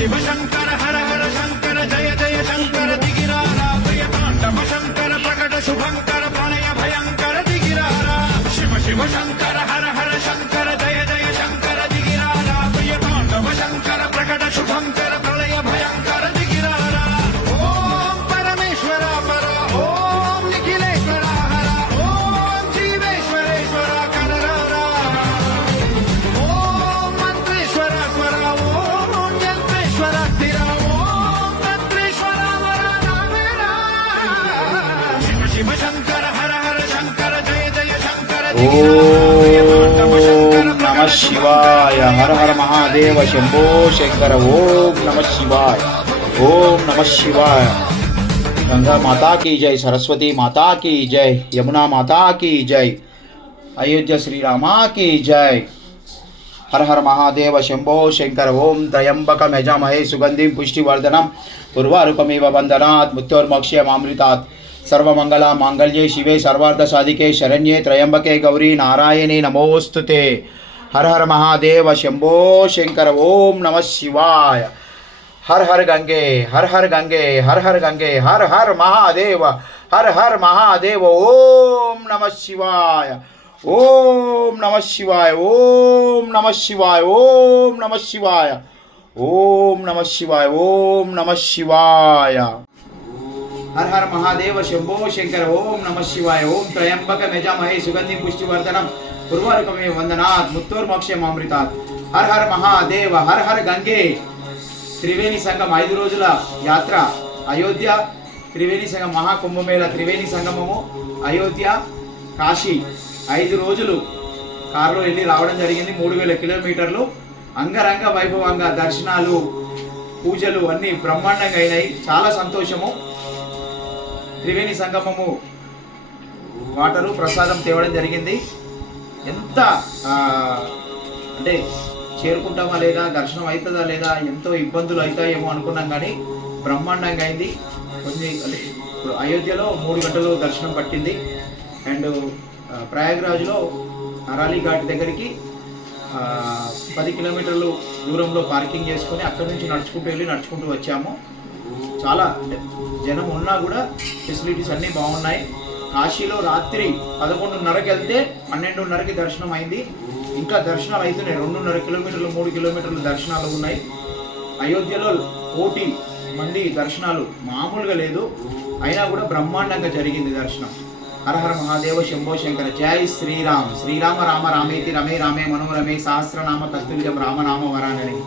शिव शंकर हर हर शंकर जय जय शंकर दिगिरारा प्रियतांडव शंकर प्रकट शुभंकर प्रणय भयंकर दिगिरारा शिव शिव शंकर हर हर शंकर जय जय शंकर दिगिरारा प्रियतांडव शंकर प्रकट शुभंकर प्रणय भयंकर दिगिरारा ओम परमेश्वर पर ओम निखिलेश्वर हर ओम जीवेश्वरेश्वर कररा ओम मंत्रेश्वर स्वर ओम यंत्रेश्वर स्थिर ओम तंत्रेश्वर वरदामेरा शिव शिव शंकर हर हर शंकर जय जय शंकर ओम नमः शिवाय। हर हर महादेव शंभो शंकर। ओम नमः शिवाय। ओम नमः शिवाय। गंगा माता की जय, सरस्वती माता की जय, यमुना माता की जय, अयोध्या श्री रामा की जय। हर हर महादेव शंभो शंकर। ओम त्र्यंबकं यजामहे सुगंधिं पुष्टिवर्धनम् उर्वारुकमिव बन्धनात् मृत्योर्मोक्षयमामृतात्। सर्वमंगला मांगल्ये शिवे सर्वार्थ साधिके शरण्ये त्र्यंबके गौरी नारायणी नमोस्तुते। हर हर महादेव शंभो शंकर। ओम नमः शिवाय। हर हर गंगे हर हर गंगे हर हर गंगे हर हर महादेव हर हर महादेव। ओम नमः शिवाय। ओम नमः शिवाय। ओम नमः शिवाय। ओम नमः शिवाय। ओम नमः शिवाय। ओम नमः शिवाय। हर हर महादेव शंभो शंकर। ओम नमः शिवाय। ओम त्र्यंबकं यजामहे सुगंधिं पुष्टिवर्धनम् उर्वारुकमिव बन्धनात् मृत्योर्मोक्षयमामृतात्। हर हर महादेव हर हर गंगे। त्रिवेणी संगम 5 రోజుల యాత్ర అయోధ్య త్రివేణి సంగం మహాకుంభమేళ త్రివేణి సంగమము అయోధ్య కాశీ 5 రోజులు కారులో వెళ్ళి రావడం జరిగింది। 3000 కిలోమీటర్లు అంగరంగ వైభవంగా దర్శనాలు పూజలు అన్ని బ్రహ్మాండంగా అయినాయి। చాలా సంతోషము। త్రివేణి సంగమము వాటరు ప్రసాదం తేవడం జరిగింది। ఎంత అంటే చేరుకుంటామా లేదా, దర్శనం అవుతుందా లేదా, ఎంతో ఇబ్బందులు అవుతాయేమో అనుకున్నాం, కానీ బ్రహ్మాండంగా అయింది। కొన్ని ఇప్పుడు అయోధ్యలో 3 గంటలు దర్శనం పట్టింది। అండ్ ప్రయాగ్రాజ్లో అరాలి ఘాట్ దగ్గరికి 10 కిలోమీటర్లు దూరంలో పార్కింగ్ చేసుకొని అక్కడి నుంచి నడుచుకుంటూ వెళ్ళి నడుచుకుంటూ వచ్చాము। చాలా జనం ఉన్నా కూడా ఫెసిలిటీస్ అన్నీ బాగున్నాయి। కాశీలో రాత్రి 11:30కి వెళ్తే 12:30కి దర్శనం అయింది। ఇంకా దర్శనాలు అవుతున్నాయి। 2.5 కిలోమీటర్లు 3 కిలోమీటర్లు దర్శనాలు ఉన్నాయి। అయోధ్యలో 1 మంది దర్శనాలు మామూలుగా లేదు, అయినా కూడా బ్రహ్మాండంగా జరిగింది దర్శనం। హర హర మహాదేవ శంభో శంకర। జై శ్రీరామ్। శ్రీరామ రామ రామేతి రమే రామే మనోరమే సహస్రనామ తత్తుల్యం రామనామ వరానని।